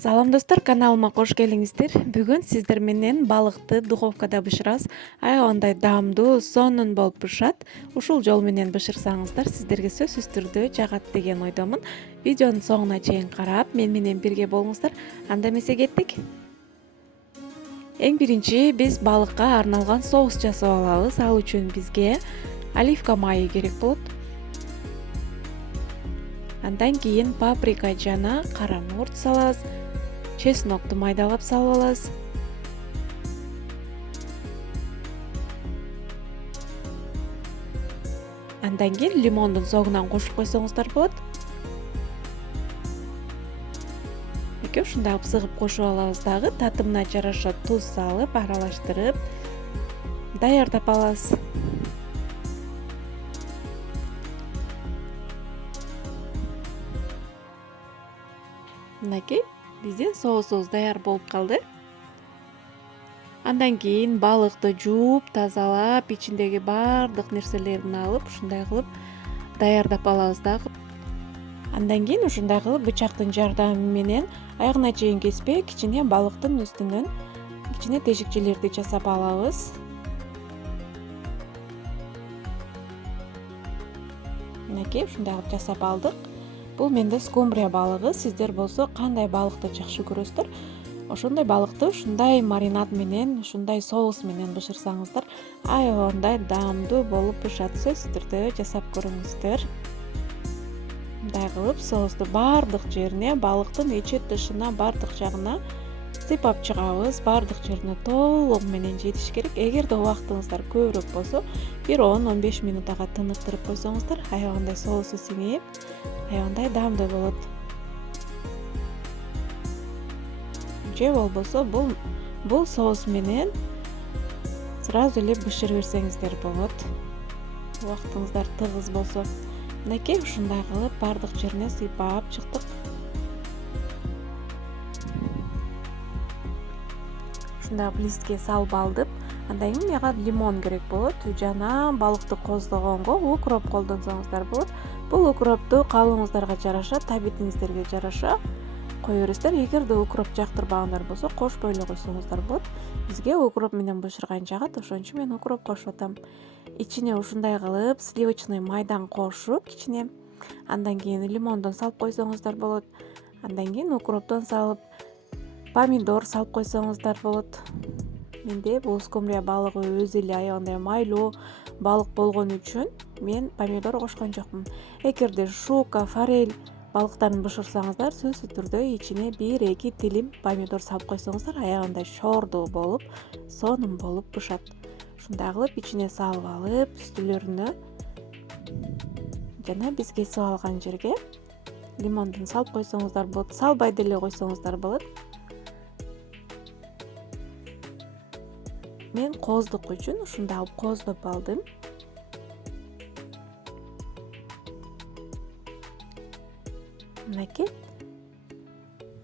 Салам достор, каналыма кош келиңиздер. Бүгүн сиздер менен балыкты духовкада бышырабыз. Аябагандай даамдуу, сонун болуп бышат. Ушул жол менен бышырсаңыздар, сиздерге сөзсүз түрдө жагат деген ойдомун. Видеонун соңуна чейин карап, мен менен бирге болуңуздар. Анда эмесе кеттик. Эң биринчи биз балыкка арналган соус жасап алабыз. Ал үчүн бизге оливка майы керек болот. Андан кийин паприка жана кара мурт салабыз. Чеснокту майдалап салып алабыз. Андан кийин лимондун согунан кошуп койсоңуздар болот. Ушундай кылып сыгып кошуп алабыз дагы. Татымына жараша туз салып, аралаштырып даярдап алабыз. Мынакей биздин соусубуз даяр болуп калды. Андан кийин балыкты жууп, тазалап, ичиндеги баардык нерселерин алып, ушундай кылып даярдап алабыз дагы. Андан кийин ушундай кылып бычактын жардамы менен аягына чейин кеспей, кичине балыктын үстүнөн кичине тешикчелерди жасап алабыз. Мынакей ушундай кылып жасап алдык. Бул менде скумбрия балыгы. Сиздер болсо кандай балыкты жакшы көрөсүздөр? Ошондой балыкты ушундай маринад менен, ушундай соус менен бышырсаңыздар, аябагандай даамдуу болуп бышат. Сөзсүз түрдө жасап көрүңүздөр. Мындай кылып соусту баардык жерине, балыктын ичи тышына, баардык жагына сыйпап чыгабыз. Баардык жерине толугу менен жетиш керек. Эгерде убактыңыздар көбүрөөк болсо, бир 10-15 минутага тыныктырып койсоңуздар, аябагандай соусу сиңип, аябагандай даамдуу болот. Же болбосо бул соус менен сразу эле бышырып берсеңиздер болот. Убактыңыздар тыгыз болсо. Мынакей ушундай кылып баардык жерине сыйпап чыктык. Ушундай листке салып алдым. Андан кийин мага лимон керек болот жана балыкты коздогонго укроп колдонсоңуздар болот. Бул укропту каалооңуздарга жараша, табитиңиздерге жараша кое бересиздер. Эгерде укроп жактырбагандар болсо, кошпой эле койсоңуздар болот. Бизге укроп менен бышырган жагат, ошон үчүн мен укроп кошуп атам. Ичине ушундай кылып сливочный майдан кошуп кичине, андан кийин лимондон салып койсоңуздар болот. Андан кийин укроптон салып, помидор салып койсоңуздар болот. Менде бул скумбрия балыгы өзү эле аябагандай майлуу балык болгон үчүн мен помидор кошкон жокмун. Эгерде шука, форель балыктарын бышырсаңыздар, сөзсүз түрдө ичине 1-2 тилим помидор салып койсоңуздар, аябагандай шордуу болуп, сонун болуп бышат. Ушундай кылып ичине салып алып, үстүлөрүнө жана биз кесип алган жерге лимондун салып койсоңуздар болот. Салбай деле койсоңуздар болот. Мен коздук үчүн ушундай алып коздоп алдым.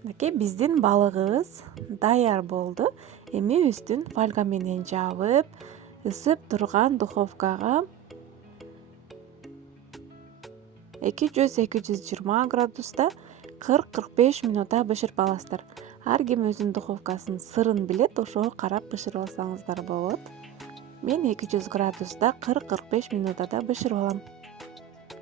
Мынакей биздин балыгыбыз даяр болду. Эми үстүн фольга менен жабып, ысып турган духовкага 200-220 градуста 40-45 минутта бышырып аласыздар. Ар ким өзүнүн духовкасынын сырын билет, ошого карап бышырып алсаңыздар болот. Мен 200 градуста 40-45 минутада бышырып алам.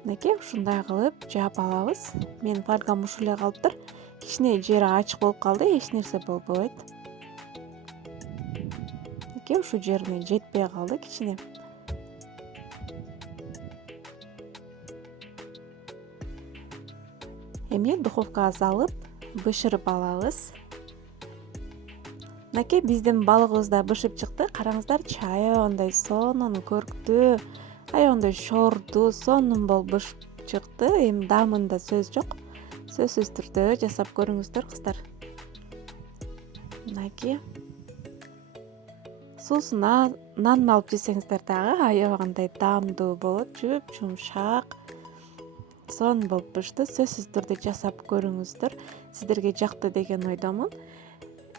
Мынакей ушундай кылып жаап алабыз. Мен фольгам ушул эле калыптыр. Кичине жери ачык болуп калды, эч нерсе болбойт. Мынакей ушул жерине жетпей калды кичине. Эми духовкага салып бышырып алабыз. Мынакей биздин балыгыбыз да бышып чыкты. Караңыздарчы, аябагандай сонун көрктүү, аябагандай шордуу, сонун болуп бышып чыкты. Эми даамында сөз жок. Сөзсүз түрдө жасап көрүңүздөр кыздар. Мынакей суусуна нан алып жесеңиздер дагы аябагандай даамдуу болот, жуп-жумшак, сонун болуп бышты. Сөзсүз түрдө жасап көрүңүздөр. Сиздерге жакты деген ойдомун.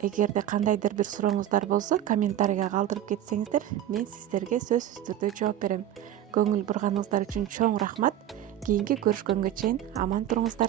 Эгерде кандайдыр бир сурооңуздар болсо, комментарийге калтырып кетсеңиздер, мен сиздерге сөзсүз түрдө жооп берем. Көңүл бурганыңыздар үчүн чоң рахмат. Кийинки көрүшкөнгө чейин аман туруңуздар.